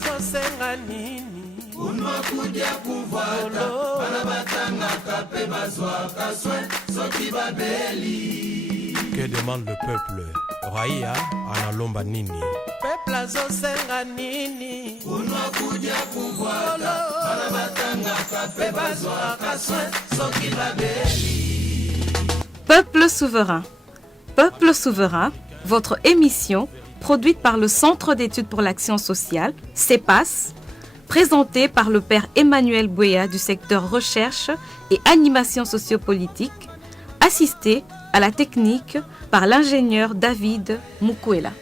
bazosenga nini unwa kudia kuvwata bana batangaka pe bazwaka soin soki babeli. Que demande le peuple? Raia analomba nini? Peuple azosenga nini unwa kudia kuvwata bana batangaka pe bazwaka soin soki babeli. Peuple souverain. Peuple souverain, votre émission produite par le Centre d'études pour l'action sociale, CEPAS, présentée par le père Emmanuel Bouéa du secteur recherche et animation sociopolitique, assisté à la technique par l'ingénieur David Mukwela.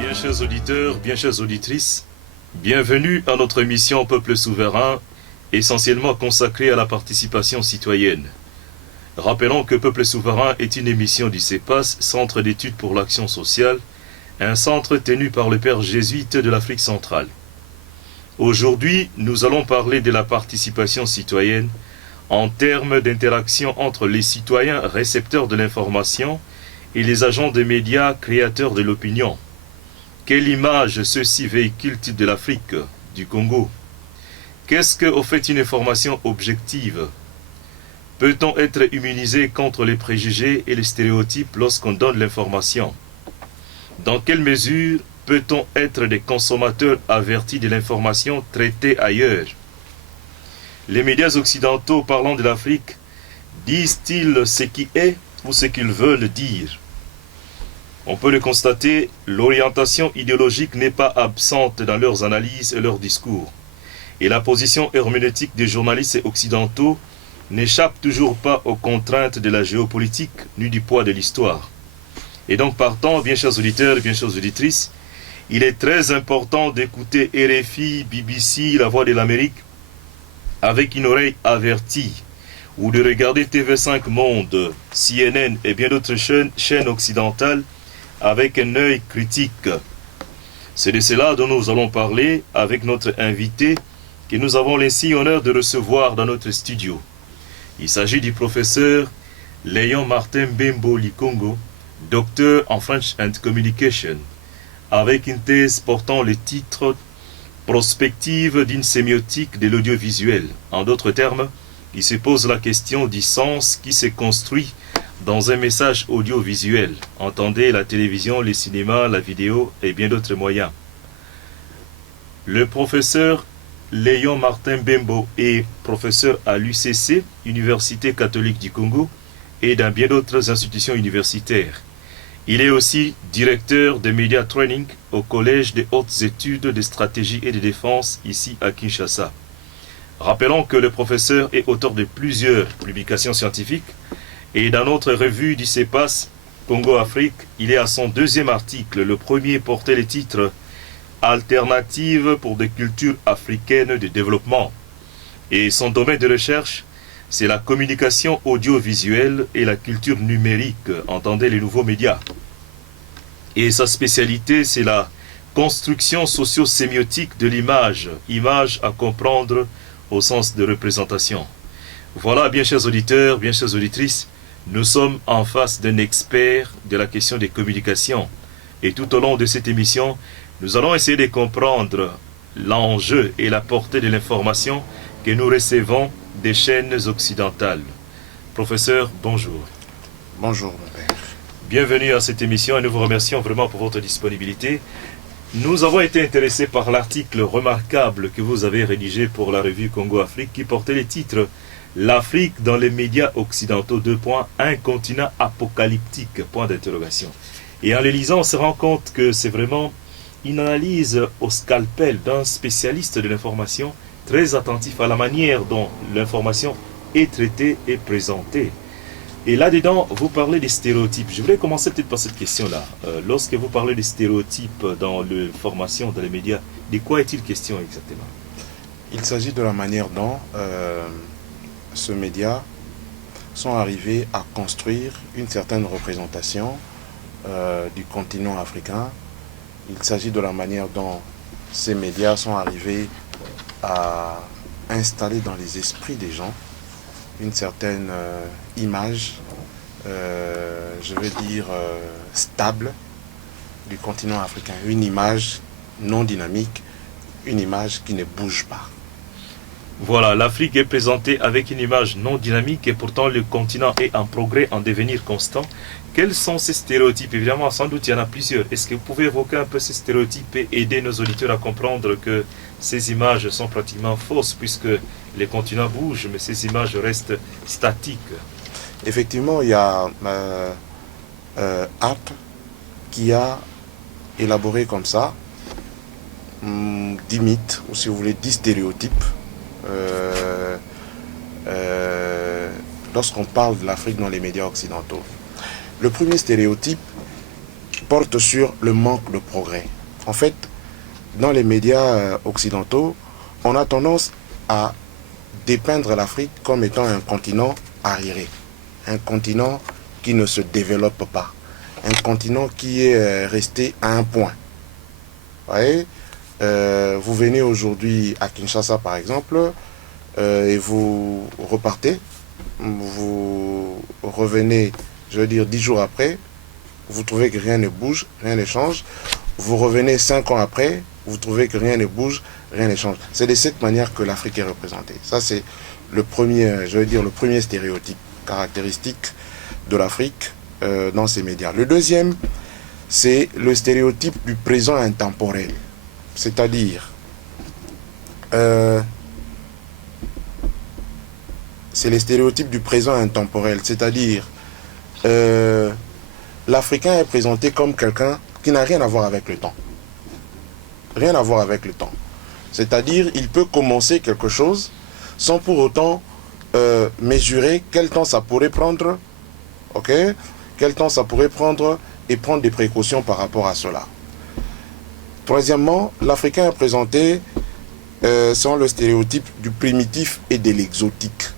Bien chers auditeurs, bien chères auditrices, bienvenue à notre émission Peuple souverain, essentiellement consacrée à la participation citoyenne. Rappelons que Peuple souverain est une émission du CEPAS, Centre d'études pour l'action sociale, un centre tenu par le père jésuite de l'Afrique centrale. Aujourd'hui, nous allons parler de la participation citoyenne en termes d'interaction entre les citoyens récepteurs de l'information et les agents des médias créateurs de l'opinion. Quelle image ceux-ci véhiculent-ils de l'Afrique, du Congo? Qu'est-ce que, au fait, une information objective? Peut-on être immunisé contre les préjugés et les stéréotypes lorsqu'on donne l'information? Dans quelle mesure peut-on être des consommateurs avertis de l'information traitée ailleurs? Les médias occidentaux parlant de l'Afrique disent-ils ce qui est ou ce qu'ils veulent dire? On peut le constater, l'orientation idéologique n'est pas absente dans leurs analyses et leurs discours. Et la position herméneutique des journalistes occidentaux n'échappe toujours pas aux contraintes de la géopolitique ni du poids de l'histoire. Et donc partant, bien chers auditeurs et bien chères auditrices, il est très important d'écouter RFI, BBC, La Voix de l'Amérique avec une oreille avertie, ou de regarder TV5 Monde, CNN et bien d'autres chaînes occidentales avec un œil critique. C'est de cela dont nous allons parler avec notre invité que nous avons l'insigne honneur de recevoir dans notre studio. Il s'agit du professeur Léon Martin Bembo Likongo, docteur en French and Communication, avec une thèse portant le titre Prospective d'une sémiotique de l'audiovisuel. En d'autres termes, il se pose la question du sens qui se construit dans un message audiovisuel. Entendez la télévision, le cinéma, la vidéo et bien d'autres moyens. Le professeur Léon Martin Bembo est professeur à l'UCC, Université catholique du Congo, et dans bien d'autres institutions universitaires. Il est aussi directeur de Media Training au Collège des hautes études de stratégie et de défense ici à Kinshasa. Rappelons que le professeur est auteur de plusieurs publications scientifiques et dans notre revue du CEPAS Congo-Afrique, il est à son deuxième article. Le premier portait le titre Alternative pour des cultures africaines de développement. Et son domaine de recherche, c'est la communication audiovisuelle et la culture numérique, entendez les nouveaux médias. Et sa spécialité, c'est la construction socio-sémiotique de l'image, image à comprendre au sens de représentation. Voilà, bien chers auditeurs, bien chères auditrices, nous sommes en face d'un expert de la question des communications. Et tout au long de cette émission, nous allons essayer de comprendre l'enjeu et la portée de l'information que nous recevons des chaînes occidentales. Professeur, bonjour. Bonjour, mon père. Bienvenue à cette émission et nous vous remercions vraiment pour votre disponibilité. Nous avons été intéressés par l'article remarquable que vous avez rédigé pour la revue Congo-Afrique qui portait le titre « L'Afrique dans les médias occidentaux, un continent apocalyptique, point d'interrogation ». Et en le lisant, on se rend compte que c'est vraiment une analyse au scalpel d'un spécialiste de l'information très attentif à la manière dont l'information est traitée et présentée. Et là-dedans, vous parlez des stéréotypes. Je voulais commencer peut-être par cette question-là. Lorsque vous parlez des stéréotypes dans l'information, dans les médias, de quoi est-il question exactement? Il s'agit de la manière dont ces médias sont arrivés à construire une certaine représentation du continent africain. Il s'agit de la manière dont ces médias sont arrivés à installer dans les esprits des gens une certaine image je vais dire, stable du continent africain. Une image non dynamique, une image qui ne bouge pas. Voilà, l'Afrique est présentée avec une image non dynamique et pourtant le continent est en progrès, en devenir constant. Quels sont ces stéréotypes? Évidemment, sans doute, il y en a plusieurs. Est-ce que vous pouvez évoquer un peu ces stéréotypes et aider nos auditeurs à comprendre que ces images sont pratiquement fausses puisque les continents bougent, mais ces images restent statiques? Effectivement, il y a Art qui a élaboré comme ça 10 mythes, ou si vous voulez 10 stéréotypes lorsqu'on parle de l'Afrique dans les médias occidentaux. Le premier stéréotype porte sur le manque de progrès. En fait, dans les médias occidentaux, on a tendance à dépeindre l'Afrique comme étant un continent arriéré, un continent qui ne se développe pas, un continent qui est resté à un point. Vous voyez, vous venez aujourd'hui à Kinshasa par exemple, et vous repartez, vous revenez, je veux dire 10 jours après, vous trouvez que rien ne bouge, rien ne change. Vous revenez 5 ans après, vous trouvez que rien ne bouge, rien ne change. C'est de cette manière que l'Afrique est représentée. Ça, c'est le premier, je veux dire, le premier stéréotype caractéristique de l'Afrique dans ces médias. Le deuxième, c'est le stéréotype du présent intemporel. C'est-à-dire, c'est le stéréotype du présent intemporel. C'est-à-dire, l'Africain est présenté comme quelqu'un qui n'a rien à voir avec le temps. Rien à voir avec le temps. C'est-à-dire, il peut commencer quelque chose sans pour autant mesurer quel temps ça pourrait prendre, ok? Quel temps ça pourrait prendre et prendre des précautions par rapport à cela. Troisièmement, l'Africain est présenté selon le stéréotype du primitif et de l'exotique.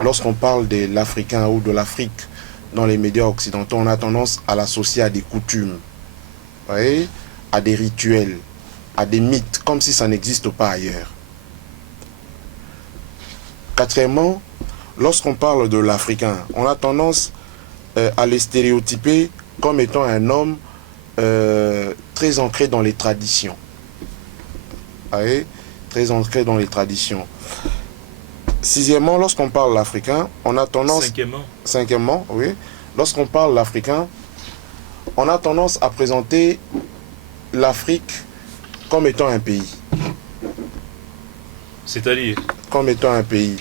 Lorsqu'on parle de l'Africain ou de l'Afrique dans les médias occidentaux, on a tendance à l'associer à des coutumes, vous voyez, à des rituels, à des mythes, comme si ça n'existe pas ailleurs. Quatrièmement, lorsqu'on parle de l'Africain, on a tendance à les stéréotyper comme étant un homme très ancré dans les traditions. Vous voyez, très ancré dans les traditions. Sixièmement, lorsqu'on parle l'Africain, on a tendance... Cinquièmement, oui. Lorsqu'on parle l'Africain, on a tendance à présenter l'Afrique comme étant un pays. C'est-à-dire? Comme étant un pays.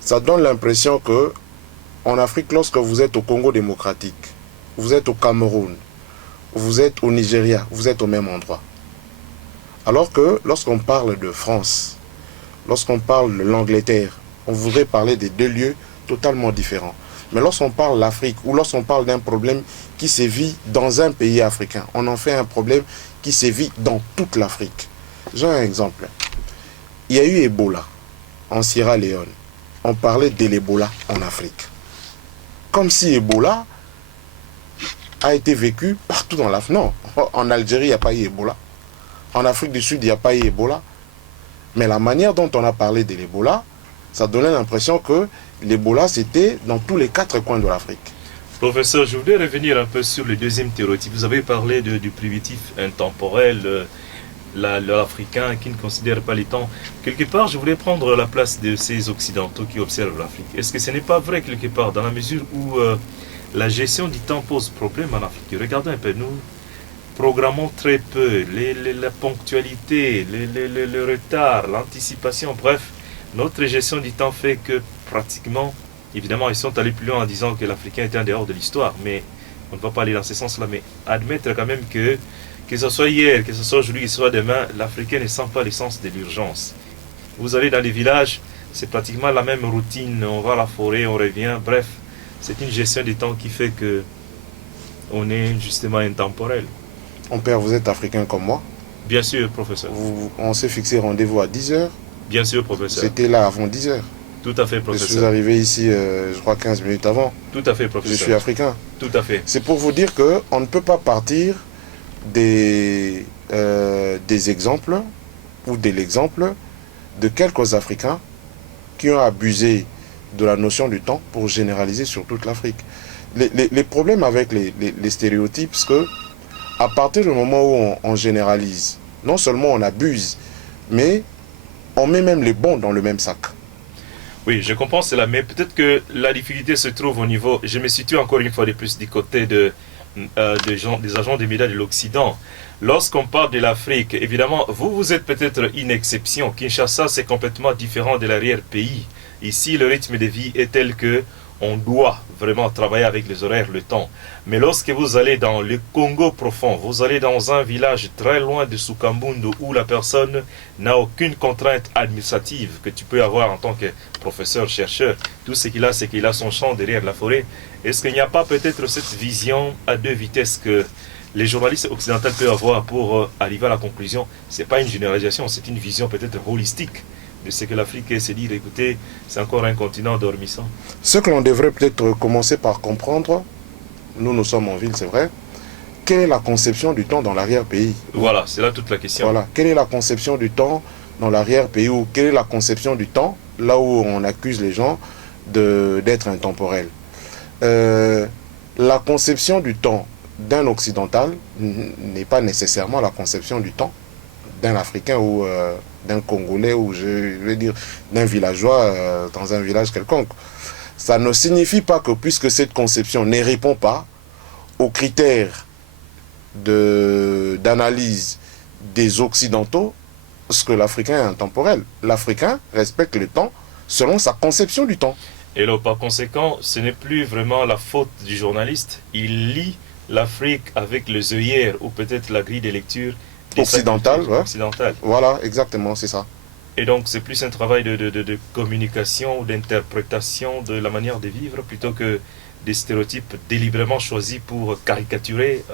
Ça donne l'impression que, en Afrique, lorsque vous êtes au Congo démocratique, vous êtes au Cameroun, vous êtes au Nigeria, vous êtes au même endroit. Alors que, lorsqu'on parle de France, lorsqu'on parle de l'Angleterre, on voudrait parler des deux lieux totalement différents. Mais lorsqu'on parle de l'Afrique ou lorsqu'on parle d'un problème qui sévit dans un pays africain, on en fait un problème qui sévit dans toute l'Afrique. J'ai un exemple. Il y a eu Ebola en Sierra Leone. On parlait de l'Ebola en Afrique. Comme si Ebola a été vécu partout dans l'Afrique. Non, en Algérie, il n'y a pas eu Ebola. En Afrique du Sud, il n'y a pas eu Ebola. Mais la manière dont on a parlé de l'Ebola, ça donnait l'impression que l'Ebola, c'était dans tous les 4 coins de l'Afrique. Professeur, je voulais revenir un peu sur le deuxième stéréotype. Vous avez parlé du primitif intemporel, l'Africain qui ne considère pas les temps. Quelque part, je voulais prendre la place de ces Occidentaux qui observent l'Afrique. Est-ce que ce n'est pas vrai quelque part, dans la mesure où la gestion du temps pose problème en Afrique? Regardez un peu, nous programmons très peu, la ponctualité, le retard, l'anticipation, bref. Notre gestion du temps fait que pratiquement, évidemment, ils sont allés plus loin en disant que l'Africain était en dehors de l'histoire, mais on ne va pas aller dans ce sens-là, mais admettre quand même que ce soit hier, que ce soit aujourd'hui, que ce soit demain, l'Africain ne sent pas l'essence de l'urgence. Vous allez dans les villages, c'est pratiquement la même routine, on va à la forêt, on revient, bref, c'est une gestion du temps qui fait que on est justement intemporel. Mon père, vous êtes africain comme moi? Bien sûr, professeur. On s'est fixé rendez-vous à 10h. Bien sûr, professeur. C'était là avant 10h. Tout à fait, professeur. Je suis arrivé ici, je crois, 15 minutes avant. Tout à fait, professeur. Je suis africain. Tout à fait. C'est pour vous dire qu'on ne peut pas partir des exemples ou de l'exemple de quelques Africains qui ont abusé de la notion du temps pour généraliser sur toute l'Afrique. les problèmes avec les stéréotypes, c'est que à partir du moment où on généralise, non seulement on abuse, mais on met même les bons dans le même sac. Oui, je comprends cela, mais peut-être que la difficulté se trouve au niveau... Je me situe encore une fois de plus du côté des agents des médias de l'Occident. Lorsqu'on parle de l'Afrique, évidemment, vous êtes peut-être une exception. Kinshasa, c'est complètement différent de l'arrière-pays. Ici, le rythme de vie est tel que on doit vraiment travailler avec les horaires, le temps. Mais lorsque vous allez dans le Congo profond, vous allez dans un village très loin de Sukambundu où la personne n'a aucune contrainte administrative que tu peux avoir en tant que professeur, chercheur. Tout ce qu'il a, c'est qu'il a son champ derrière la forêt. Est-ce qu'il n'y a pas peut-être cette vision à deux vitesses que les journalistes occidentaux peuvent avoir pour arriver à la conclusion? Ce n'est pas une généralisation, c'est une vision peut-être holistique de ce que l'Afrique est, c'est dire, écoutez, c'est encore un continent dormissant. Ce que l'on devrait peut-être commencer par comprendre, nous sommes en ville, c'est vrai, quelle est la conception du temps dans l'arrière-pays? Voilà, c'est là toute la question. Voilà, quelle est la conception du temps dans l'arrière-pays, ou quelle est la conception du temps, là où on accuse les gens d'être intemporels? La conception du temps d'un occidental n'est pas nécessairement la conception du temps d'un Africain ou d'un Congolais, ou je vais dire d'un villageois dans un village quelconque. Ça ne signifie pas que, puisque cette conception ne répond pas aux critères d'analyse des Occidentaux, ce que l'Africain est intemporel. L'Africain respecte le temps selon sa conception du temps. Et là, par conséquent, ce n'est plus vraiment la faute du journaliste. Il lit l'Afrique avec les œillères ou peut-être la grille de lecture occidentale. Ouais. Occidentale. Voilà, exactement, c'est ça. Et donc, c'est plus un travail de communication ou d'interprétation de la manière de vivre plutôt que des stéréotypes délibérément choisis pour caricaturer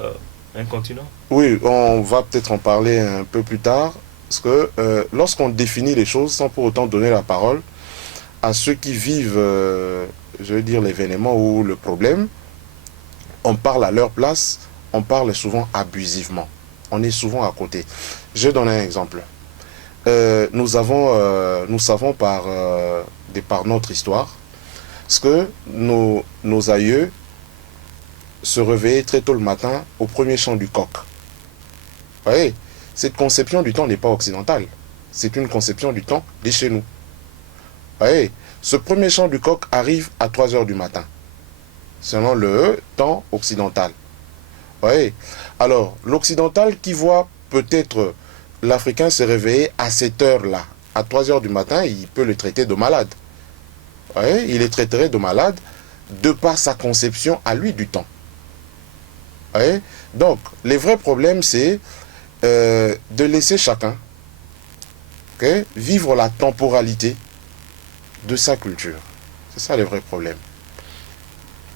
un continent. Oui, on va peut-être en parler un peu plus tard, parce que lorsqu'on définit les choses sans pour autant donner la parole à ceux qui vivent, je veux dire, l'événement ou le problème, on parle à leur place, on parle souvent abusivement. On est souvent à côté. Je vais donner un exemple. Nous savons par notre histoire, ce que nos aïeux se réveillaient très tôt le matin au premier chant du coq. Vous voyez, cette conception du temps n'est pas occidentale. C'est une conception du temps de chez nous. Vous voyez, ce premier chant du coq arrive à 3 heures du matin, selon le temps occidental. Vous voyez, alors, l'occidental qui voit peut-être l'Africain se réveiller à cette heure-là, à 3 heures du matin, il peut le traiter de malade. Vous voyez, il le traiterait de malade de par sa conception à lui du temps. Vous voyez, donc, les vrais problèmes, c'est de laisser chacun vivre la temporalité de sa culture. C'est ça le vrai problème.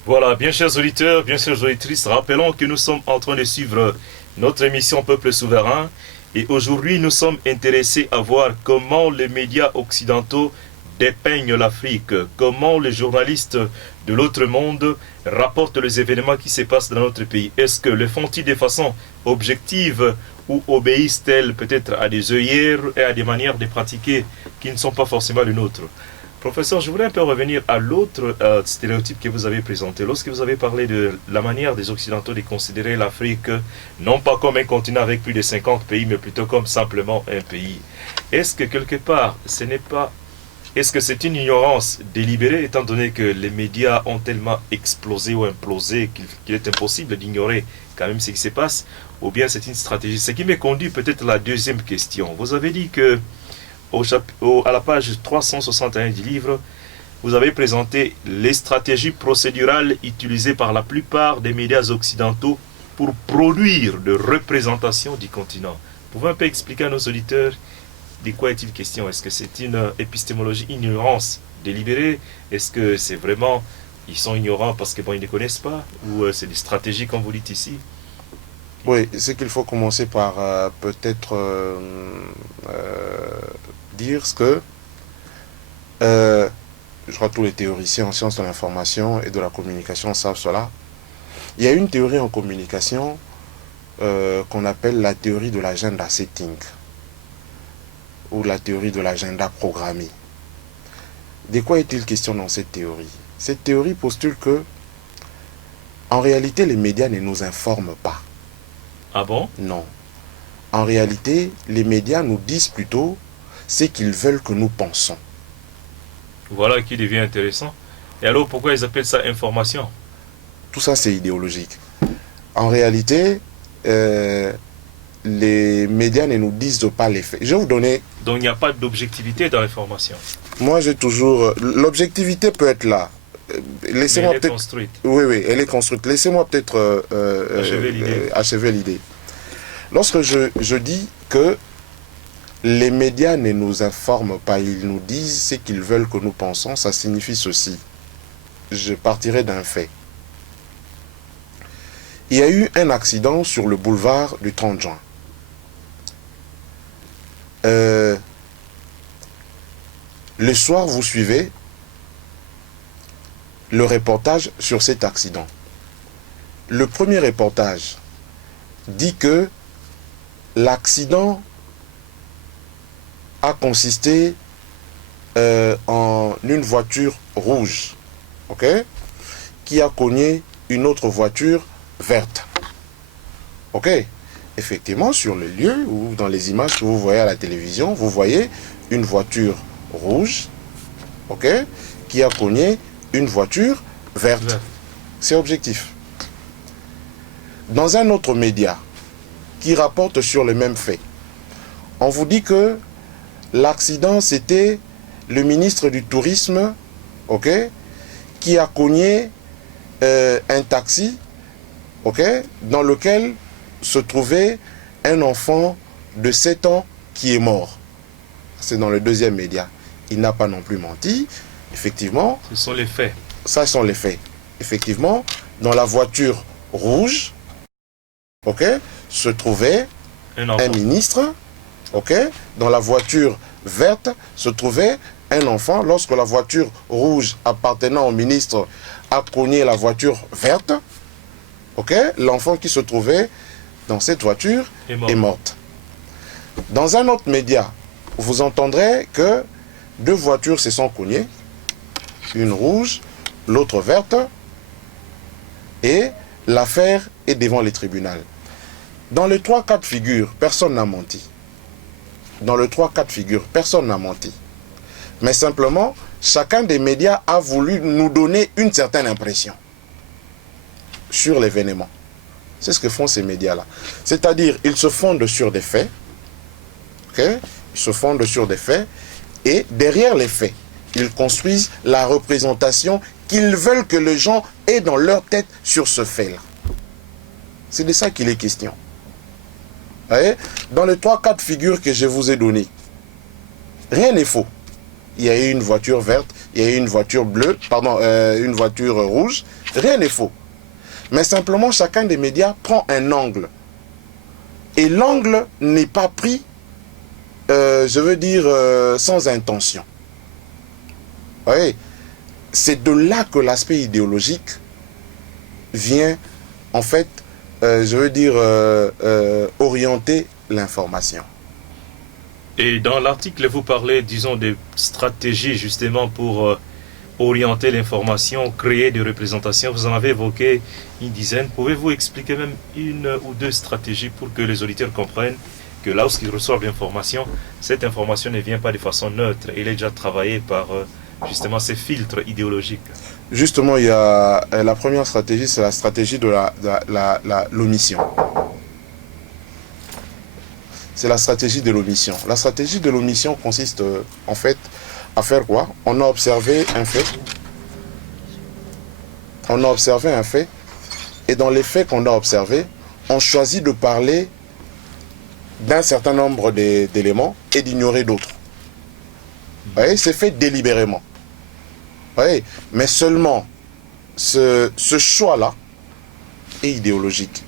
Voilà, bien chers auditeurs, bien chères auditrices, rappelons que nous sommes en train de suivre notre émission Peuple Souverain et aujourd'hui nous sommes intéressés à voir comment les médias occidentaux dépeignent l'Afrique, comment les journalistes de l'autre monde rapportent les événements qui se passent dans notre pays. Est-ce que le font-ils de façon objective ou obéissent-elles peut-être à des œillères et à des manières de pratiquer qui ne sont pas forcément les nôtres? Professeur, je voudrais un peu revenir à l'autre stéréotype que vous avez présenté. Lorsque vous avez parlé de la manière des Occidentaux de considérer l'Afrique, non pas comme un continent avec plus de 50 pays, mais plutôt comme simplement un pays. Est-ce que quelque part, est-ce que c'est une ignorance délibérée, étant donné que les médias ont tellement explosé ou implosé qu'il est impossible d'ignorer quand même ce qui se passe, ou bien c'est une stratégie? Ce qui me conduit peut-être à la deuxième question. Vous avez dit que à la page 361 du livre, vous avez présenté les stratégies procédurales utilisées par la plupart des médias occidentaux pour produire de représentations du continent. Vous pouvez un peu expliquer à nos auditeurs de quoi est-il question? Est-ce que c'est une épistémologie, une ignorance délibérée? Est-ce que c'est vraiment, ils sont ignorants parce qu'ils ne connaissent pas? Ou c'est des stratégies comme vous dites ici? Oui, c'est qu'il faut commencer par peut-être dire ce que je crois que tous les théoriciens en sciences de l'information et de la communication savent cela. Il y a une théorie en communication qu'on appelle la théorie de l'agenda setting ou la théorie de l'agenda programmé. De quoi est-il question dans cette théorie? Cette théorie postule que En réalité, les médias ne nous informent pas. Ah bon? Non. En réalité, les médias nous disent plutôt ce qu'ils veulent que nous pensons. Voilà qui devient intéressant. Et alors, pourquoi ils appellent ça information? Tout ça, c'est idéologique. En réalité, les médias ne nous disent pas les faits. Je vais vous donner... Donc, il n'y a pas d'objectivité dans l'information. Moi, j'ai toujours... L'objectivité peut être là. Laissez-moi peut-être... construite. Oui, elle est construite. Laissez-moi peut-être achever l'idée. Lorsque je dis que les médias ne nous informent pas, ils nous disent ce qu'ils veulent que nous pensons, ça signifie ceci. Je partirai d'un fait. Il y a eu un accident sur le boulevard du 30 juin. Le soir, vous suivez le reportage sur cet accident. Le premier reportage dit que l'accident a consisté en une voiture rouge, ok, qui a cogné une autre voiture verte. Ok, effectivement, sur le lieu ou dans les images que vous voyez à la télévision, vous voyez une voiture rouge, ok, qui a cogné une voiture verte. C'est objectif. Dans un autre média qui rapporte sur le même fait, on vous dit que l'accident, c'était le ministre du Tourisme, ok, qui a cogné un taxi, ok, dans lequel se trouvait un enfant de 7 ans qui est mort. C'est dans le deuxième média. Il n'a pas non plus menti. Effectivement. Ce sont les faits. Ça sont les faits. Effectivement, dans la voiture rouge, ok, se trouvait un ministre, ok. Dans la voiture verte se trouvait un enfant. Lorsque la voiture rouge appartenant au ministre a cogné la voiture verte, ok, l'enfant qui se trouvait dans cette voiture est morte. Dans un autre média, vous entendrez que 2 voitures se sont cognées, une rouge, l'autre verte, et l'affaire est devant les tribunaux. Dans les 3 cas de figure, personne n'a menti. Dans les 3 cas de figure, personne n'a menti. Mais simplement, chacun des médias a voulu nous donner une certaine impression sur l'événement. C'est ce que font ces médias-là. C'est-à-dire, ils se fondent sur des faits, okay? Ils se fondent sur des faits, et derrière les faits, ils construisent la représentation qu'ils veulent que les gens aient dans leur tête sur ce fait-là. C'est de ça qu'il est question. Vous voyez? Dans les 3 cas de figure que je vous ai donnés, rien n'est faux. Il y a eu une voiture verte, il y a eu une voiture bleue, pardon, une voiture rouge, rien n'est faux. Mais simplement, chacun des médias prend un angle. Et l'angle n'est pas pris, je veux dire, sans intention. Vous voyez, c'est de là que l'aspect idéologique vient, en fait, je veux dire, orienter l'information. Et dans l'article, vous parlez, disons, des stratégies justement pour orienter l'information, créer des représentations. Vous en avez évoqué une dizaine. Pouvez-vous expliquer même 1 ou 2 stratégies pour que les auditeurs comprennent que lorsqu'ils reçoivent l'information, cette information ne vient pas de façon neutre. Elle est déjà travaillée par justement ces filtres idéologiques. Justement, il y a la première stratégie, c'est la stratégie de l'omission. C'est la stratégie de l'omission. La stratégie de l'omission consiste en fait à faire quoi? On a observé un fait. On a observé un fait. Et dans les faits qu'on a observés, on choisit de parler d'un certain nombre d'éléments et d'ignorer d'autres. Vous voyez, c'est fait délibérément. Vous voyez, mais seulement ce choix-là est idéologique.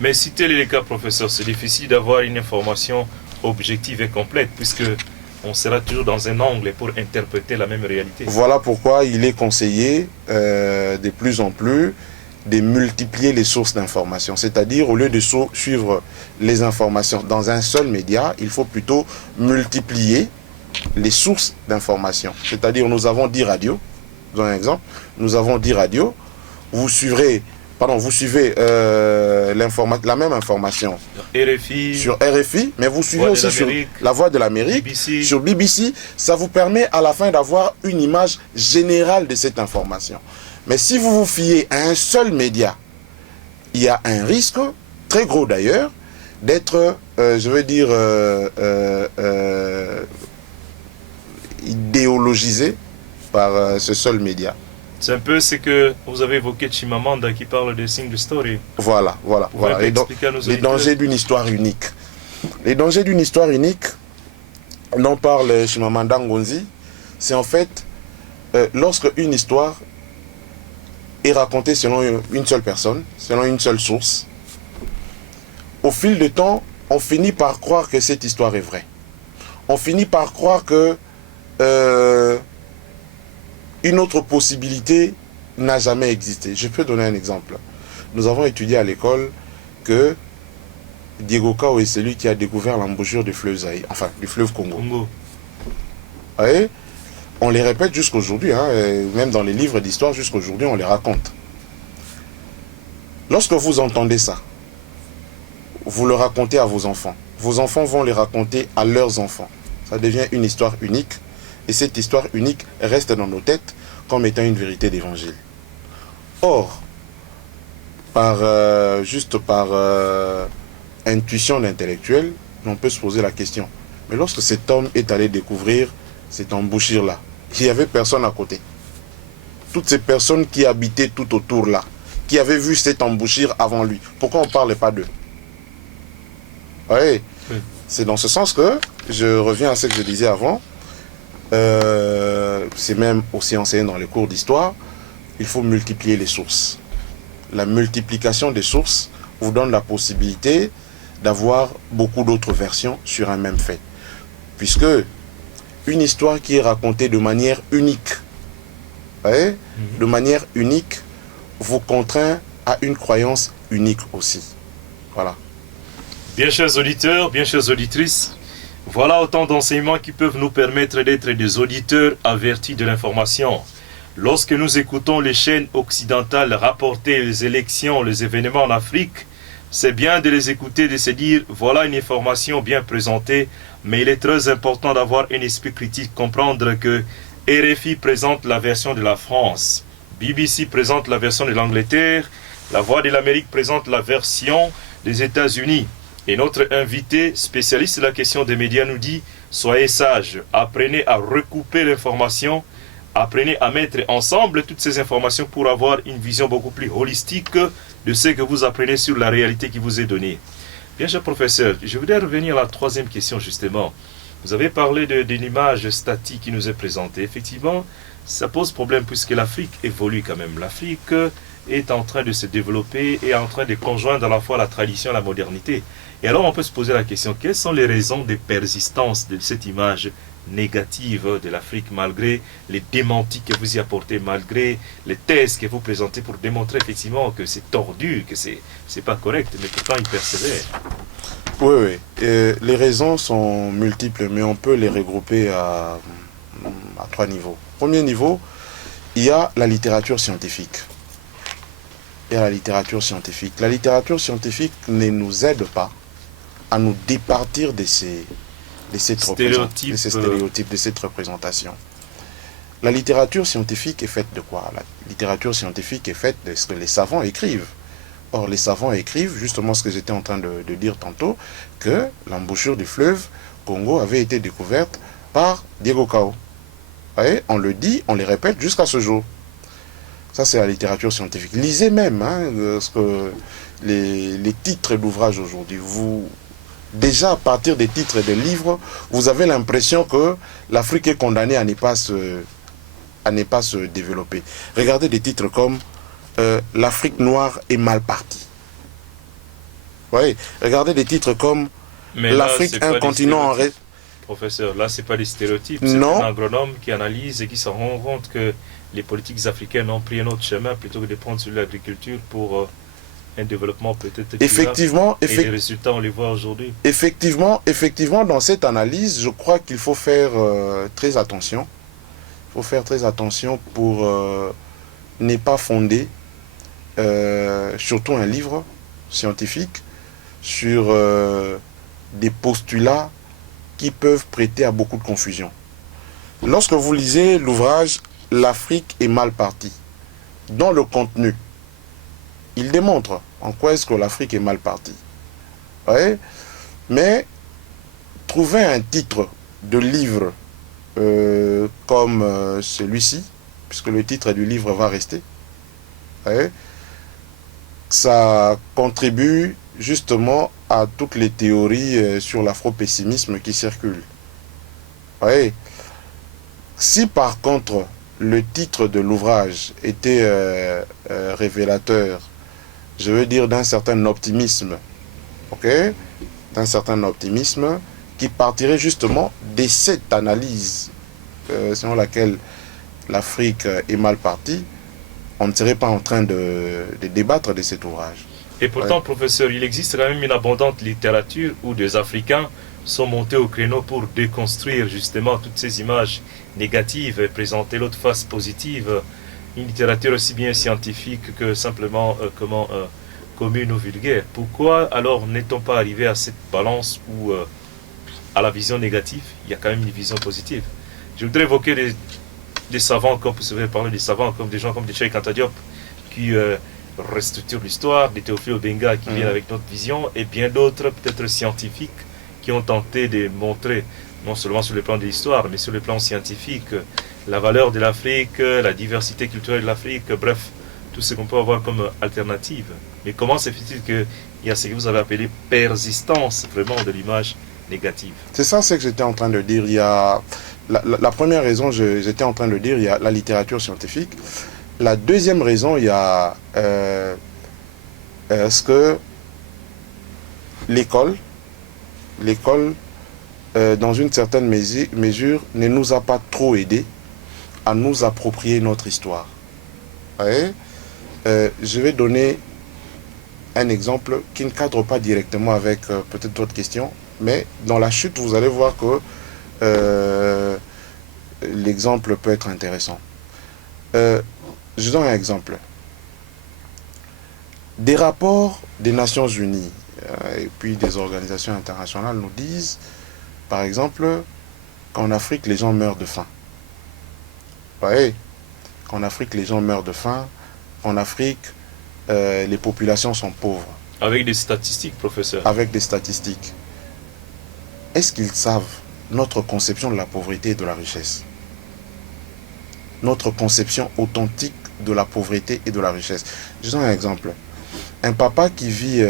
Mais si tel est le cas, professeur, c'est difficile d'avoir une information objective et complète, puisque on sera toujours dans un angle pour interpréter la même réalité. Voilà pourquoi il est conseillé de plus en plus de multiplier les sources d'informations. C'est-à-dire, au lieu de suivre les informations dans un seul média, il faut plutôt multiplier les sources d'informations. C'est-à-dire, nous avons 10 radios. Dans un exemple, nous avons 10 radios. Vous suivrez vous suivez la même information RFI, sur RFI, mais vous suivez Voix de aussi sur l'Amérique, la Voix de l'Amérique, BBC. sur BBC. Ça vous permet à la fin d'avoir une image générale de cette information. Mais si vous vous fiez à un seul média, il y a un risque, très gros d'ailleurs, d'être, idéologisé par ce seul média. C'est un peu ce que vous avez évoqué de Chimamanda qui parle des signes de story. Voilà. Vous pouvez un peu expliquer à nos Les auditeurs? dangers d'une histoire unique. Les dangers d'une histoire unique, dont parle Chimamanda Ngozi, c'est en fait lorsque une histoire est racontée selon une seule personne, selon une seule source, au fil du temps, on finit par croire que cette histoire est vraie. On finit par croire que une autre possibilité n'a jamais existé. Je peux donner un exemple. Nous avons étudié à l'école que Diego Cao est celui qui a découvert l'embouchure du fleuve Zaïre, enfin du fleuve Congo. Et on les répète jusqu'aujourd'hui, même dans les livres d'histoire jusqu'aujourd'hui, on les raconte. Lorsque vous entendez ça, vous le racontez à vos enfants. Vos enfants vont les raconter à leurs enfants. Ça devient une histoire unique. Et cette histoire unique reste dans nos têtes comme étant une vérité d'évangile. Or, par intuition d'intellectuel, on peut se poser la question. Mais lorsque cet homme est allé découvrir cette embouchure-là, il n'y avait personne à côté. Toutes ces personnes qui habitaient tout autour là, qui avaient vu cette embouchure avant lui, pourquoi on ne parlait pas d'eux? Oui. C'est dans ce sens que je reviens à ce que je disais avant. C'est même aussi enseigné dans les cours d'histoire. Il faut multiplier les sources. La multiplication des sources vous donne la possibilité d'avoir beaucoup d'autres versions sur un même fait. Puisque une histoire qui est racontée de manière unique, de manière unique, vous contraint à une croyance unique aussi. Voilà. Bien chers auditeurs, bien chères auditrices, voilà autant d'enseignements qui peuvent nous permettre d'être des auditeurs avertis de l'information. Lorsque nous écoutons les chaînes occidentales rapporter les élections, les événements en Afrique, c'est bien de les écouter, de se dire voilà une information bien présentée, mais il est très important d'avoir un esprit critique, comprendre que RFI présente la version de la France, BBC présente la version de l'Angleterre, la Voix de l'Amérique présente la version des États-Unis. Et notre invité, spécialiste de la question des médias, nous dit « Soyez sages, apprenez à recouper l'information, apprenez à mettre ensemble toutes ces informations pour avoir une vision beaucoup plus holistique de ce que vous apprenez sur la réalité qui vous est donnée. » Bien cher professeur, je voudrais revenir à la troisième question justement. Vous avez parlé d'une image statique qui nous est présentée. Effectivement, ça pose problème puisque l'Afrique évolue quand même. L'Afrique est en train de se développer et en train de conjoindre à la fois la tradition et la modernité. Et alors on peut se poser la question, quelles sont les raisons de persistance de cette image négative de l'Afrique malgré les démentis que vous y apportez, malgré les thèses que vous présentez pour démontrer effectivement que c'est tordu, que c'est pas correct, mais pourtant il persévère. Oui. Les raisons sont multiples, mais on peut les regrouper à 3 niveaux. Premier niveau, il y a la littérature scientifique. La littérature scientifique ne nous aide pas à nous départir de ces stéréotypes, de cette représentation. La littérature scientifique est faite de quoi? La littérature scientifique est faite de ce que les savants écrivent. Or, les savants écrivent justement ce que j'étais en train de dire tantôt, que l'embouchure du fleuve Congo avait été découverte par Diego Cao. Et on le dit, on les répète jusqu'à ce jour. Ça, c'est la littérature scientifique. Lisez même ce que les titres d'ouvrages aujourd'hui. Déjà, à partir des titres de livres, vous avez l'impression que l'Afrique est condamnée à ne pas se développer. Regardez des titres comme l'Afrique noire est mal partie. Oui, regardez des titres comme l'Afrique, un continent en reste. Professeur, là, ce n'est pas des stéréotypes. C'est un agronome qui analyse et qui se rend compte que les politiques africaines ont pris un autre chemin plutôt que de prendre sur l'agriculture pour un développement peut-être effectivement, et les résultats, on les voit aujourd'hui. Effectivement, dans cette analyse, je crois qu'il faut faire très attention. Il faut faire très attention pour ne pas fonder surtout un livre scientifique sur des postulats qui peuvent prêter à beaucoup de confusion. Lorsque vous lisez l'ouvrage « L'Afrique est mal partie », dans le contenu, il démontre en quoi est-ce que l'Afrique est mal partie. Ouais. Mais trouver un titre de livre comme celui-ci, puisque le titre du livre va rester, ouais, ça contribue justement à toutes les théories sur l'afro-pessimisme qui circulent. Ouais. Si par contre le titre de l'ouvrage était révélateur, je veux dire d'un certain optimisme, ok, d'un certain optimisme qui partirait justement de cette analyse selon laquelle l'Afrique est mal partie, on ne serait pas en train de débattre de cet ouvrage. Et pourtant, professeur, il existe quand même une abondante littérature où des Africains sont montés au créneau pour déconstruire justement toutes ces images négatives et présenter l'autre face positive. Une littérature aussi bien scientifique que simplement commune ou vulgaire. Pourquoi alors n'est-on pas arrivé à cette balance où à la vision négative, il y a quand même une vision positive? Je voudrais évoquer des savants, comme vous savez parler des savants, comme des gens comme des Cheikh Anta Diop qui restructurent l'histoire, des Théophile Obenga qui viennent avec notre vision, et bien d'autres peut-être scientifiques qui ont tenté de montrer, non seulement sur le plan de l'histoire, mais sur le plan scientifique, la valeur de l'Afrique, la diversité culturelle de l'Afrique, bref, tout ce qu'on peut avoir comme alternative. Mais comment se fait-il qu'il y a ce que vous avez appelé persistance vraiment de l'image négative? C'est ça ce que j'étais en train de dire. Il y a la première raison, j'étais en train de dire, il y a la littérature scientifique. La deuxième raison, il y a ce que l'école, dans une certaine mesure, ne nous a pas trop aidés à nous approprier notre histoire. Ouais. Je vais donner un exemple qui ne cadre pas directement avec peut-être d'autres questions, mais dans la chute, vous allez voir que l'exemple peut être intéressant. Je donne un exemple. Des rapports des Nations Unies et puis des organisations internationales nous disent, par exemple, qu'en Afrique, les gens meurent de faim. Ouais. Qu'en Afrique, les gens meurent de faim. En Afrique, les populations sont pauvres. Avec des statistiques, professeur. Avec des statistiques. Est-ce qu'ils savent notre conception de la pauvreté et de la richesse? Notre conception authentique de la pauvreté et de la richesse. Je donne un exemple. Un papa qui vit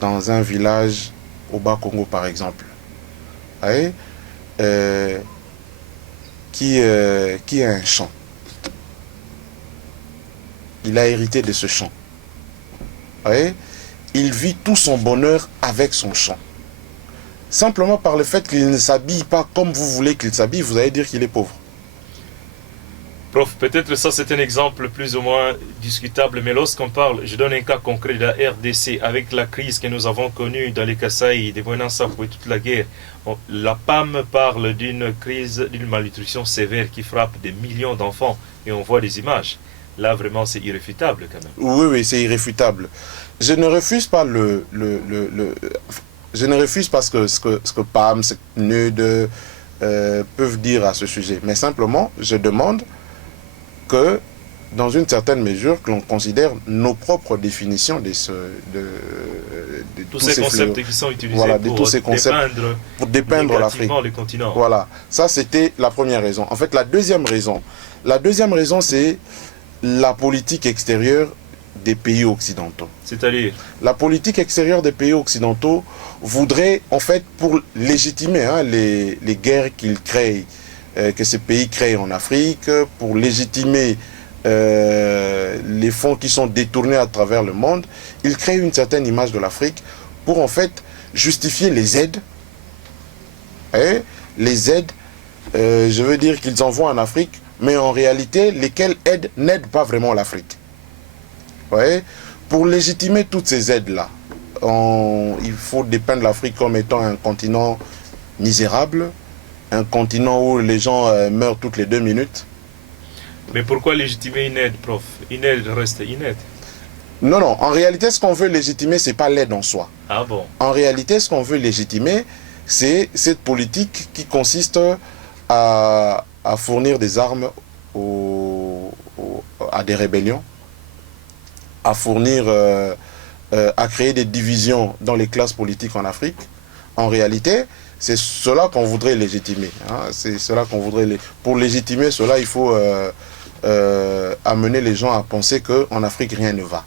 dans un village au Bas-Congo, par exemple, ouais, qui a un champ. Il a hérité de ce champ. Ouais, il vit tout son bonheur avec son champ. Simplement par le fait qu'il ne s'habille pas comme vous voulez qu'il s'habille, vous allez dire qu'il est pauvre. Prof, peut-être ça c'est un exemple plus ou moins discutable, mais lorsqu'on parle, je donne un cas concret de la RDC, avec la crise que nous avons connue dans les Kasaï, des Boinansapou et toute la guerre, la PAM parle d'une crise, d'une malnutrition sévère qui frappe des millions d'enfants, et on voit des images. Là, vraiment, c'est irréfutable quand même. Oui, oui, c'est irréfutable. Je ne refuse pas je ne refuse pas ce que PAM, ce que NUD peuvent dire à ce sujet. Mais simplement, je demande que, dans une certaine mesure, que l'on considère nos propres définitions de tous ces concepts qui sont utilisés, voilà, pour, tous ces concepts, pour dépeindre l'Afrique. Le continent. Voilà, ça c'était la première raison. En fait, la deuxième raison, c'est la politique extérieure des pays occidentaux. C'est-à-dire, la politique extérieure des pays occidentaux voudrait, en fait, pour légitimer les guerres qu'ils créent, que ces pays créent en Afrique, pour légitimer les fonds qui sont détournés à travers le monde, ils créent une certaine image de l'Afrique pour, en fait, justifier les aides. Et les aides, je veux dire qu'ils envoient en Afrique, mais en réalité, lesquelles aides n'aident pas vraiment l'Afrique. Ouais. Pour légitimer toutes ces aides-là, il faut dépeindre l'Afrique comme étant un continent misérable, un continent où les gens meurent toutes les 2 minutes. Mais pourquoi légitimer une aide, prof? Une aide reste une aide. Non, non, en réalité, ce qu'on veut légitimer, ce n'est pas l'aide en soi. Ah bon? En réalité, ce qu'on veut légitimer, c'est cette politique qui consiste à fournir des armes à des rébellions, à fournir, à créer des divisions dans les classes politiques en Afrique. En réalité, c'est cela qu'on voudrait légitimer. Hein. C'est cela qu'on voudrait. Pour légitimer cela, il faut amener les gens à penser qu'en Afrique, rien ne va.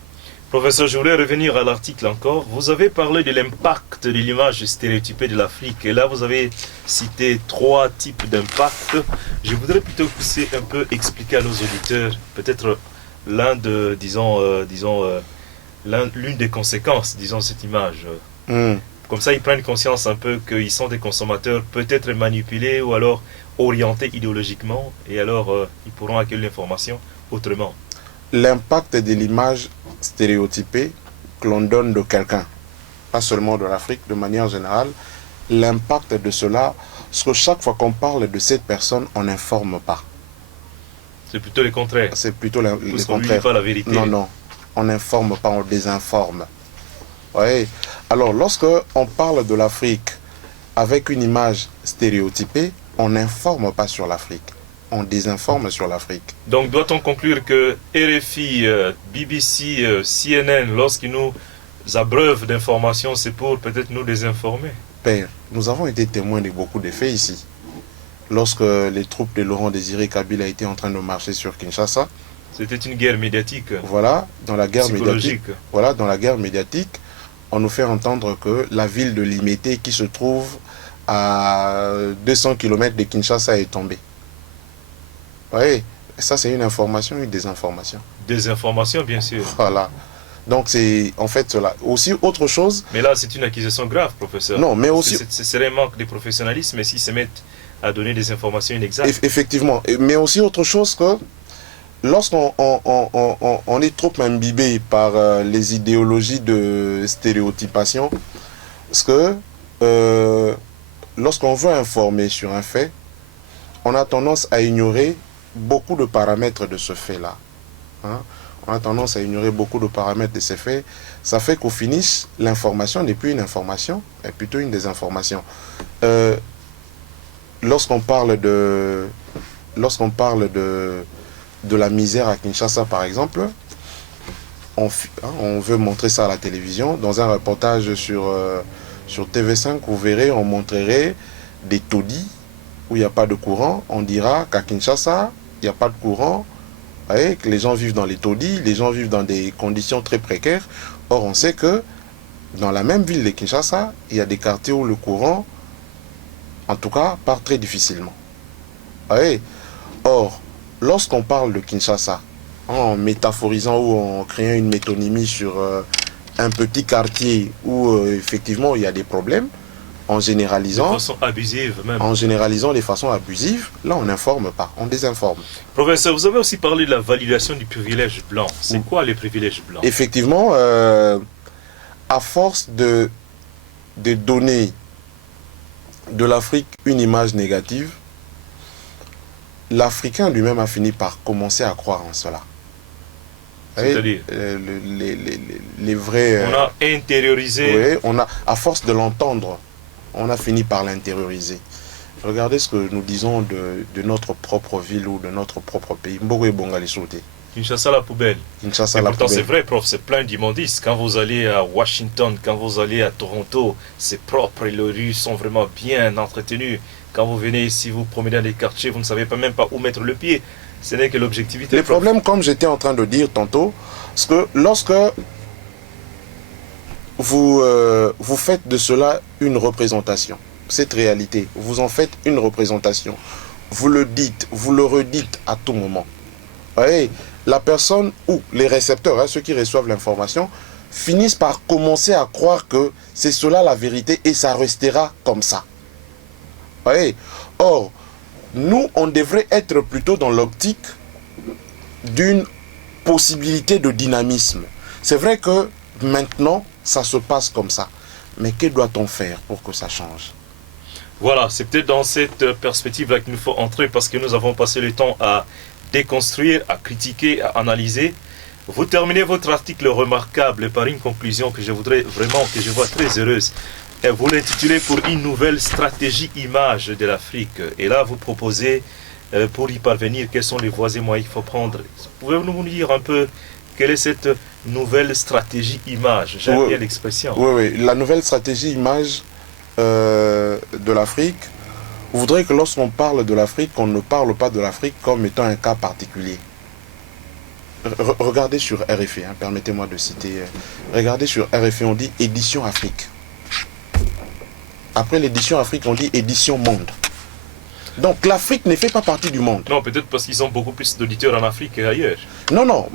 Professeur, je voulais revenir à l'article encore. Vous avez parlé de l'impact de l'image stéréotypée de l'Afrique. Et là, vous avez cité 3 types d'impact. Je voudrais plutôt que c'est un peu expliquer à nos auditeurs, peut-être l'une des conséquences, disons, cette image. Comme ça, ils prennent conscience un peu qu'ils sont des consommateurs peut-être manipulés ou alors orientés idéologiquement. Et alors, ils pourront accueillir l'information autrement. L'impact de l'image stéréotypée que l'on donne de quelqu'un, pas seulement de l'Afrique, de manière générale, l'impact de cela, parce que chaque fois qu'on parle de cette personne, on n'informe pas. C'est plutôt le contraire. C'est plutôt le contraire. On ne dit pas la vérité. Non, non, on n'informe pas, on désinforme. Oui. Alors, lorsque on parle de l'Afrique avec une image stéréotypée, on n'informe pas sur l'Afrique. On désinforme sur l'Afrique. Donc, doit-on conclure que RFI, BBC, CNN, lorsqu'ils nous abreuvent d'informations, c'est pour peut-être nous désinformer? Père, nous avons été témoins de beaucoup de faits ici. Lorsque les troupes de Laurent Désiré Kabila étaient en train de marcher sur Kinshasa, c'était une guerre médiatique. Voilà, dans la guerre médiatique, on nous fait entendre que la ville de Limete, qui se trouve à 200 km de Kinshasa, est tombée. Oui, ça c'est une information, une désinformation. Désinformation, bien sûr. Voilà. Donc c'est en fait cela. Aussi autre chose... Mais là c'est une accusation grave, professeur. Non, mais aussi... Ce serait un manque de professionnalisme, mais s'ils se mettent à donner des informations inexactes. Effectivement. Mais aussi autre chose que lorsqu'on on est trop imbibé par les idéologies de stéréotypation, parce que lorsqu'on veut informer sur un fait, on a tendance à ignorer beaucoup de paramètres de ce fait-là. Hein? On a tendance à ignorer beaucoup de paramètres de ces faits. Ça fait qu'au finish, l'information n'est plus une information, mais plutôt une désinformation. Lorsqu'on parle de la misère à Kinshasa, par exemple, on veut montrer ça à la télévision. Dans un reportage sur TV5, vous verrez, on montrerait des taudis où il n'y a pas de courant. On dira qu'à Kinshasa, il n'y a pas de courant, que les gens vivent dans les taudis, les gens vivent dans des conditions très précaires. Or, on sait que dans la même ville de Kinshasa, il y a des quartiers où le courant, en tout cas, part très difficilement. Or, lorsqu'on parle de Kinshasa, en métaphorisant ou en créant une métonymie sur un petit quartier où effectivement il y a des problèmes, en généralisant, de façon abusive même. En généralisant les façons abusives, là on n'informe pas, on désinforme. Professeur, vous avez aussi parlé de la validation du privilège blanc. C'est quoi les privilèges blancs? Effectivement, à force de donner de l'Afrique une image négative, l'Africain lui-même a fini par commencer à croire en cela. C'est-à-dire les vrais... on a intériorisé... Oui, à force de l'entendre, on a fini par l'intérioriser. Regardez ce que nous disons de notre propre ville ou de notre propre pays. Mbogo et Bongali sauté. Kinshasa la poubelle. Kinshasa la poubelle. C'est vrai, prof, c'est plein d'immondices. Quand vous allez à Washington, quand vous allez à Toronto, c'est propre et les rues sont vraiment bien entretenues. Quand vous venez ici, vous promenez dans les quartiers, vous ne savez pas même pas où mettre le pied. Ce n'est que l'objectivité. Le problème, comme j'étais en train de dire tantôt, c'est que lorsque vous faites de cela une représentation, cette réalité, vous en faites une représentation, vous le dites, vous le redites à tout moment. Voyez, la personne ou les récepteurs, ceux qui reçoivent l'information, finissent par commencer à croire que c'est cela la vérité et ça restera comme ça. Voyez, or, nous, on devrait être plutôt dans l'optique d'une possibilité de dynamisme. C'est vrai que maintenant, ça se passe comme ça. Mais que doit-on faire pour que ça change? Voilà, c'est peut-être dans cette perspective-là qu'il nous faut entrer parce que nous avons passé le temps à déconstruire, à critiquer, à analyser. Vous terminez votre article remarquable par une conclusion que je voudrais vraiment, que je vois très heureuse. Et vous l'intitulez pour une nouvelle stratégie image de l'Afrique. Et là, vous proposez, pour y parvenir, quelles sont les voies et moyens qu'il faut prendre. Pouvez-vous nous dire un peu quelle est cette nouvelle stratégie image? J'aime bien l'expression. Oui, la nouvelle stratégie image de l'Afrique voudrait que lorsqu'on parle de l'Afrique, on ne parle pas de l'Afrique comme étant un cas particulier. Regardez sur RFI, hein, permettez-moi de citer. Regardez sur RFI, on dit édition Afrique. Après l'édition Afrique, on dit édition monde. Donc l'Afrique ne fait pas partie du monde. Non, peut-être parce qu'ils ont beaucoup plus d'auditeurs en Afrique qu'ailleurs. Non.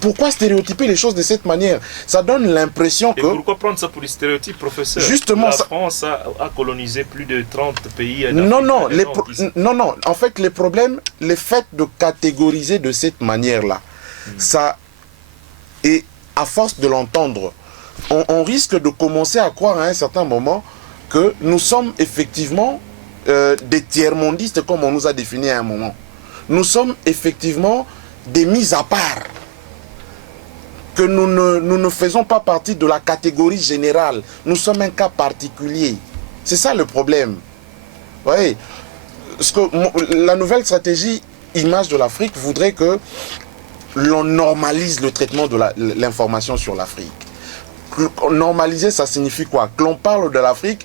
Pourquoi stéréotyper les choses de cette manière? Ça donne l'impression que... Et pourquoi prendre ça pour les stéréotypes, professeur? Justement, la France a colonisé plus de 30 pays. Non. En fait, les problèmes, le fait de catégoriser de cette manière-là, ça... Et à force de l'entendre, on risque de commencer à croire à un certain moment que nous sommes effectivement... des tiers-mondistes comme on nous a défini à un moment. Nous sommes effectivement des mises à part. Que nous ne faisons pas partie de la catégorie générale. Nous sommes un cas particulier. C'est ça le problème. Oui. La nouvelle stratégie image de l'Afrique voudrait que l'on normalise le traitement de l'information sur l'Afrique. Normaliser, ça signifie quoi? Que l'on parle de l'Afrique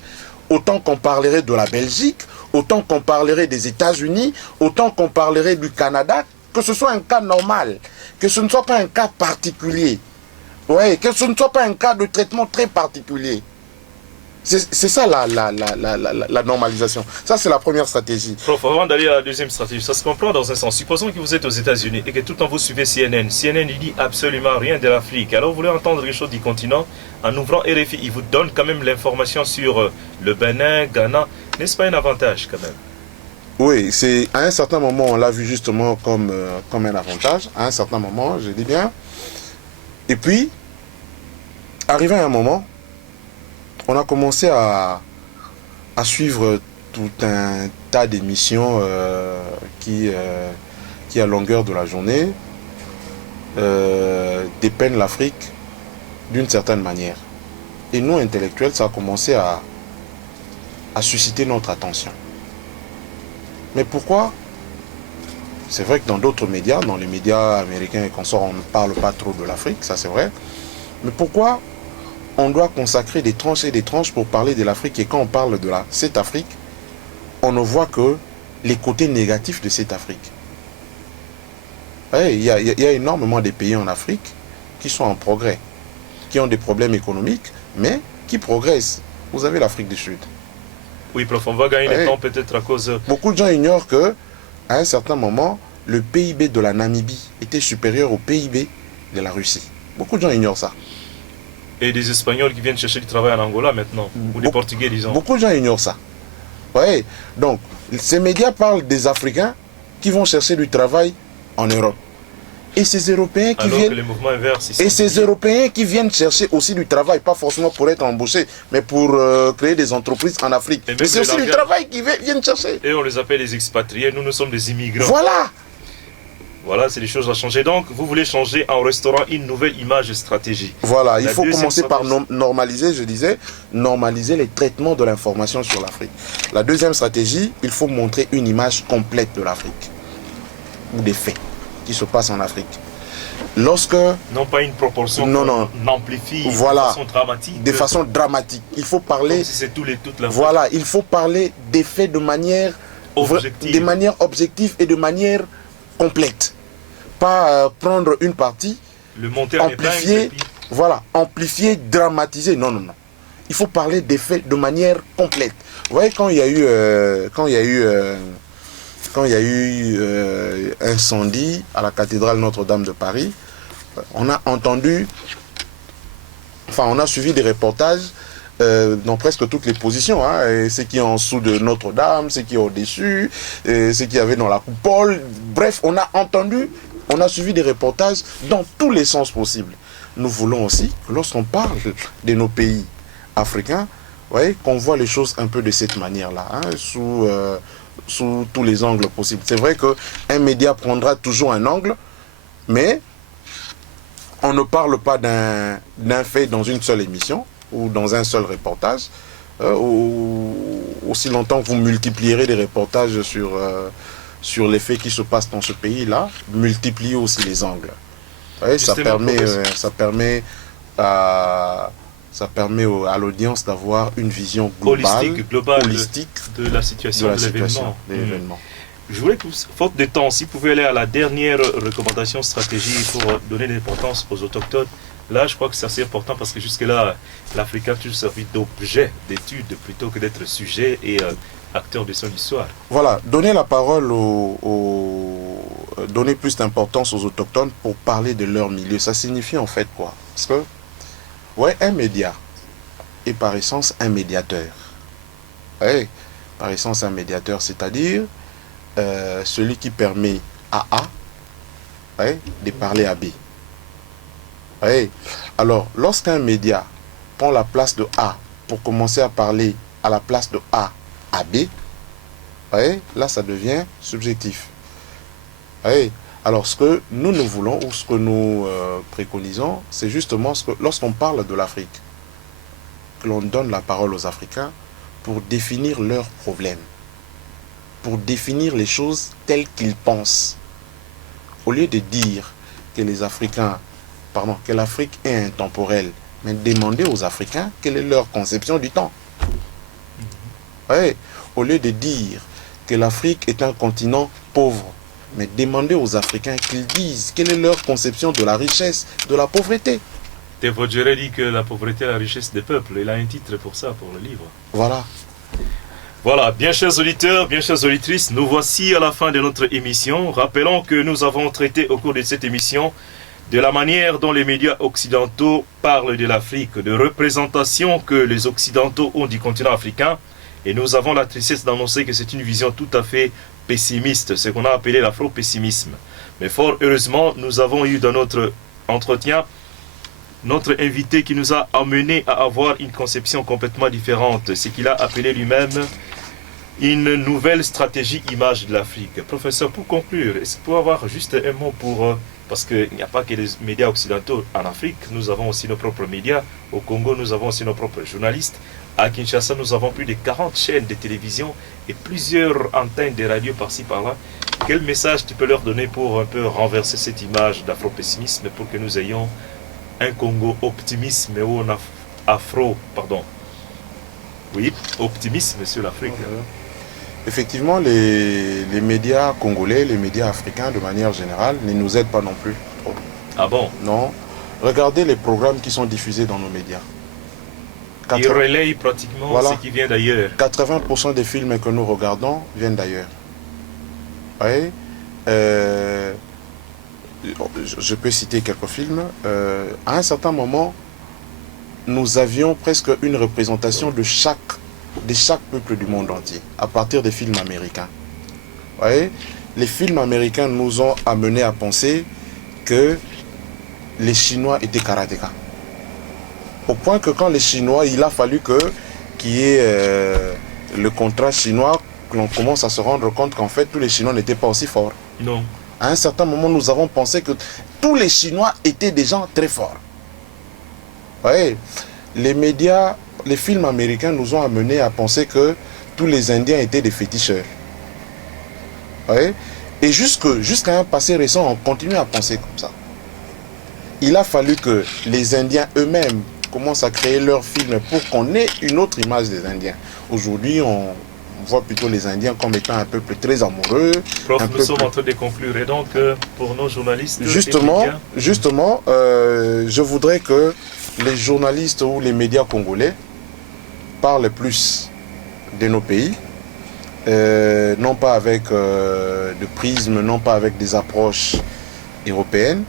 autant qu'on parlerait de la Belgique, autant qu'on parlerait des États-Unis, autant qu'on parlerait du Canada, que ce soit un cas normal, que ce ne soit pas un cas particulier. Oui, que ce ne soit pas un cas de traitement très particulier. C'est ça la normalisation. Ça, c'est la première stratégie. Prof, avant d'aller à la deuxième stratégie, ça se comprend dans un sens. Supposons que vous êtes aux États-Unis et que tout le temps vous suivez CNN. CNN, il dit absolument rien de l'Afrique. Alors, vous voulez entendre quelque chose du continent? En ouvrant RFI, il vous donne quand même l'information sur le Bénin, Ghana. N'est-ce pas un avantage quand même? Oui, c'est à un certain moment, on l'a vu justement comme un avantage. À un certain moment, je dis bien. Et puis, arrivé à un moment, on a commencé à suivre tout un tas d'émissions qui, à longueur de la journée, dépeignent l'Afrique d'une certaine manière. Et nous, intellectuels, ça a commencé à susciter notre attention. Mais pourquoi? C'est vrai que dans d'autres médias, dans les médias américains et consorts, on ne parle pas trop de l'Afrique, ça c'est vrai. Mais pourquoi on doit consacrer des tranches et des tranches pour parler de l'Afrique? Et quand on parle de cette Afrique, on ne voit que les côtés négatifs de cette Afrique. Il y a énormément de pays en Afrique qui sont en progrès, qui ont des problèmes économiques, mais qui progressent. Vous avez l'Afrique du Sud. Oui, prof, on va gagner du temps peut-être à cause... Beaucoup de gens ignorent que, à un certain moment, le PIB de la Namibie était supérieur au PIB de la Russie. Beaucoup de gens ignorent ça. Et des Espagnols qui viennent chercher du travail en Angola maintenant, ou des Portugais, disons. Beaucoup de gens ignorent ça. Ouais. Donc, ces médias parlent des Africains qui vont chercher du travail en Europe. Et ces Européens qui viennent... Que les mouvements inverses, et ces Européens qui viennent chercher aussi du travail, pas forcément pour être embauchés, mais pour créer des entreprises en Afrique. Mais c'est aussi du travail qu'ils viennent chercher. Et on les appelle les expatriés, nous sommes des immigrants. Voilà. Voilà, c'est les choses à changer. Donc, vous voulez changer en restaurant une nouvelle image stratégique. Voilà, il faut commencer par normaliser, je disais, normaliser les traitements de l'information sur l'Afrique. La deuxième stratégie, il faut montrer une image complète de l'Afrique, ou des faits qui se passent en Afrique. Lorsque... Non pas une proportion qu'on amplifie voilà, de façon dramatique. De façon dramatique. Il faut parler... Comme si c'est toute la... Voilà, il faut parler des faits de manière objective et de manière complète. Pas prendre une partie, le monter amplifier, voilà, amplifier, dramatiser. Non. Il faut parler des faits de manière complète. Vous voyez, quand il y a eu incendie à la cathédrale Notre-Dame de Paris, on a suivi des reportages dans presque toutes les positions, hein, ceux qui sont en dessous de Notre-Dame, ceux qui sont au-dessus, ceux qui avaient dans la coupole. Bref, on a suivi des reportages dans tous les sens possibles. Nous voulons aussi, lorsqu'on parle de nos pays africains, voyez, qu'on voit les choses un peu de cette manière-là, hein, sous tous les angles possibles. C'est vrai qu'un média prendra toujours un angle, mais on ne parle pas d'un fait dans une seule émission ou dans un seul reportage. Aussi longtemps que vous multiplierez des reportages sur les faits qui se passent dans ce pays-là, multipliez aussi les angles. Ouais, ça permet à l'audience d'avoir une vision globale, holistique de la situation de l'événement. Je voulais que, faute de temps, si vous pouvez aller à la dernière recommandation stratégie pour donner l'importance aux autochtones. Là, je crois que c'est assez important parce que jusque-là, l'Afrique a toujours servi d'objet d'étude plutôt que d'être sujet et acteur de son histoire. Voilà, donner la parole donner plus d'importance aux autochtones pour parler de leur milieu, ça signifie en fait quoi? Parce que, ouais, un média est par essence un médiateur. Ouais, par essence un médiateur, c'est-à-dire celui qui permet à A, ouais, de parler à B. Ouais. Alors, lorsqu'un média prend la place de A pour commencer à parler à la place de A à B, ouais, là, ça devient subjectif. Ouais. Alors, ce que nous voulons, ou ce que nous préconisons, c'est justement ce que, lorsqu'on parle de l'Afrique, que l'on donne la parole aux Africains pour définir leurs problèmes, pour définir les choses telles qu'ils pensent. Au lieu de dire que que l'Afrique est intemporelle, mais demander aux Africains quelle est leur conception du temps. Ouais. Au lieu de dire que l'Afrique est un continent pauvre, mais demander aux Africains qu'ils disent quelle est leur conception de la richesse, de la pauvreté. Théodore dit que la pauvreté est la richesse des peuples. Il a un titre pour ça, pour le livre. Voilà. Voilà, bien chers auditeurs, bien chères auditrices, nous voici à la fin de notre émission. Rappelons que nous avons traité au cours de cette émission de la manière dont les médias occidentaux parlent de l'Afrique, de représentation que les Occidentaux ont du continent africain. Et nous avons la tristesse d'annoncer que c'est une vision tout à fait pessimiste, ce qu'on a appelé l'afro-pessimisme. Mais fort heureusement, nous avons eu dans notre entretien notre invité qui nous a amené à avoir une conception complètement différente, ce qu'il a appelé lui-même une nouvelle stratégie image de l'Afrique. Professeur, pour conclure, est-ce que vous pouvez avoir juste un mot pour... Parce qu'il n'y a pas que les médias occidentaux en Afrique, nous avons aussi nos propres médias. Au Congo, nous avons aussi nos propres journalistes. À Kinshasa, nous avons plus de 40 chaînes de télévision et plusieurs antennes de radio par-ci par-là. Quel message tu peux leur donner pour un peu renverser cette image d'afro-pessimisme pour que nous ayons un Congo optimisme ou un optimisme sur l'Afrique. Effectivement, les médias congolais, les médias africains de manière générale ne nous aident pas non plus trop. Ah bon? Non. Regardez les programmes qui sont diffusés dans nos médias. Ils relayent pratiquement ce qui vient d'ailleurs. 80% des films que nous regardons viennent d'ailleurs. Oui. Je peux citer quelques films. À un certain moment, nous avions presque une représentation de chaque peuple du monde entier, à partir des films américains. Vous voyez, les films américains nous ont amenés à penser que les Chinois étaient karatékas. Au point que quand les Chinois, il a fallu qu'il y ait le contraste chinois, que l'on commence à se rendre compte qu'en fait, tous les Chinois n'étaient pas aussi forts. Non. À un certain moment, nous avons pensé que tous les Chinois étaient des gens très forts. Vous voyez, les médias, les films américains nous ont amenés à penser que tous les Indiens étaient des féticheurs. Vous voyez, et jusqu'à un passé récent, on continue à penser comme ça. Il a fallu que les Indiens eux-mêmes commencent à créer leurs films pour qu'on ait une autre image des Indiens. Aujourd'hui, on voit plutôt les Indiens comme étant un peuple très amoureux. Prof, nous sommes en train de conclure. Et donc, pour nos journalistes... Justement, je voudrais que les journalistes ou les médias congolais parlent plus de nos pays, non pas avec de prisme, non pas avec des approches européennes,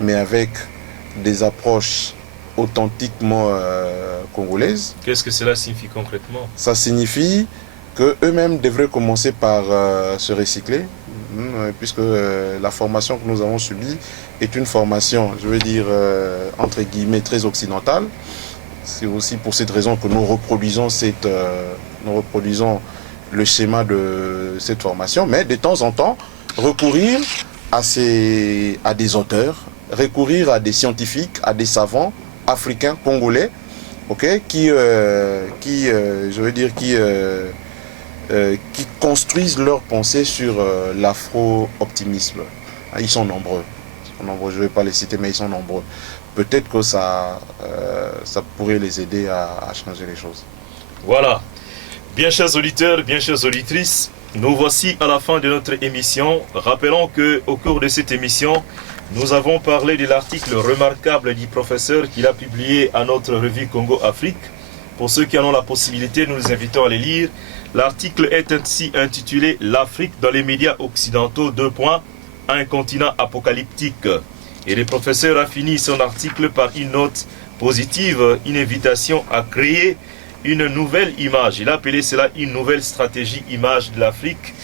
mais avec des approches authentiquement congolaises. Qu'est-ce que cela signifie concrètement? Ça signifie qu'eux-mêmes devraient commencer par se recycler, puisque la formation que nous avons subie est une formation, je veux dire, entre guillemets, très occidentale. C'est aussi pour cette raison que nous reproduisons le schéma de cette formation, mais de temps en temps, recourir à des auteurs, recourir à des scientifiques, à des savants africains, congolais, qui construisent leurs pensées sur l'afro-optimisme. Ils sont nombreux. Je ne vais pas les citer, mais ils sont nombreux. Peut-être que ça pourrait les aider à changer les choses. Voilà. Bien chers auditeurs, bien chères auditrices, nous voici à la fin de notre émission. Rappelons qu'au cours de cette émission, nous avons parlé de l'article remarquable du professeur qu'il a publié à notre revue Congo Afrique. Pour ceux qui en ont la possibilité, nous les invitons à les lire. L'article est ainsi intitulé « L'Afrique dans les médias occidentaux, un continent apocalyptique ». Et le professeur a fini son article par une note positive, une invitation à créer une nouvelle image. Il a appelé cela une nouvelle stratégie image de l'Afrique.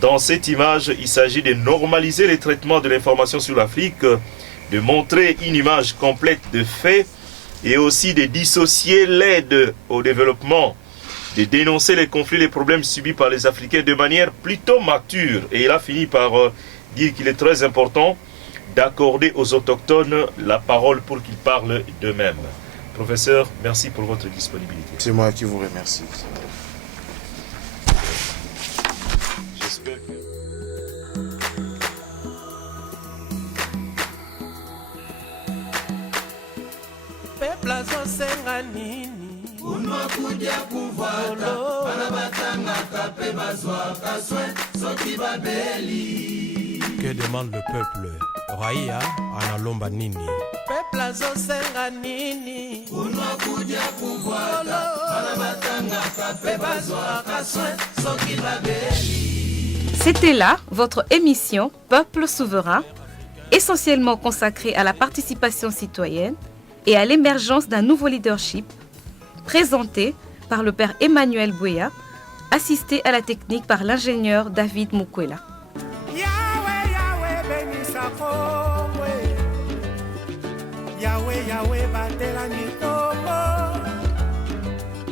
Dans cette image, il s'agit de normaliser les traitements de l'information sur l'Afrique, de montrer une image complète de faits et aussi de dissocier l'aide au développement, de dénoncer les conflits, les problèmes subis par les Africains de manière plutôt mature. Et il a fini par dire qu'il est très important d'accorder aux autochtones la parole pour qu'ils parlent d'eux-mêmes. Professeur, merci pour votre disponibilité. C'est moi qui vous remercie. J'espère que... peuple azosenga nini unwa kuja kuvwata bana batangaka pe bazwaka soin soki babeli. Que demande le peuple? Raia analomba nini? Peuple azosenga nini unwa kuja kuvwata bana batangaka pe bazwaka soin soki babeli. C'était là votre émission Peuple souverain, essentiellement consacrée à la participation citoyenne et à l'émergence d'un nouveau leadership, présenté par le père Emmanuel Bouéa, assisté à la technique par l'ingénieur David Mukwela. Yahweh, Yahweh, batela nito.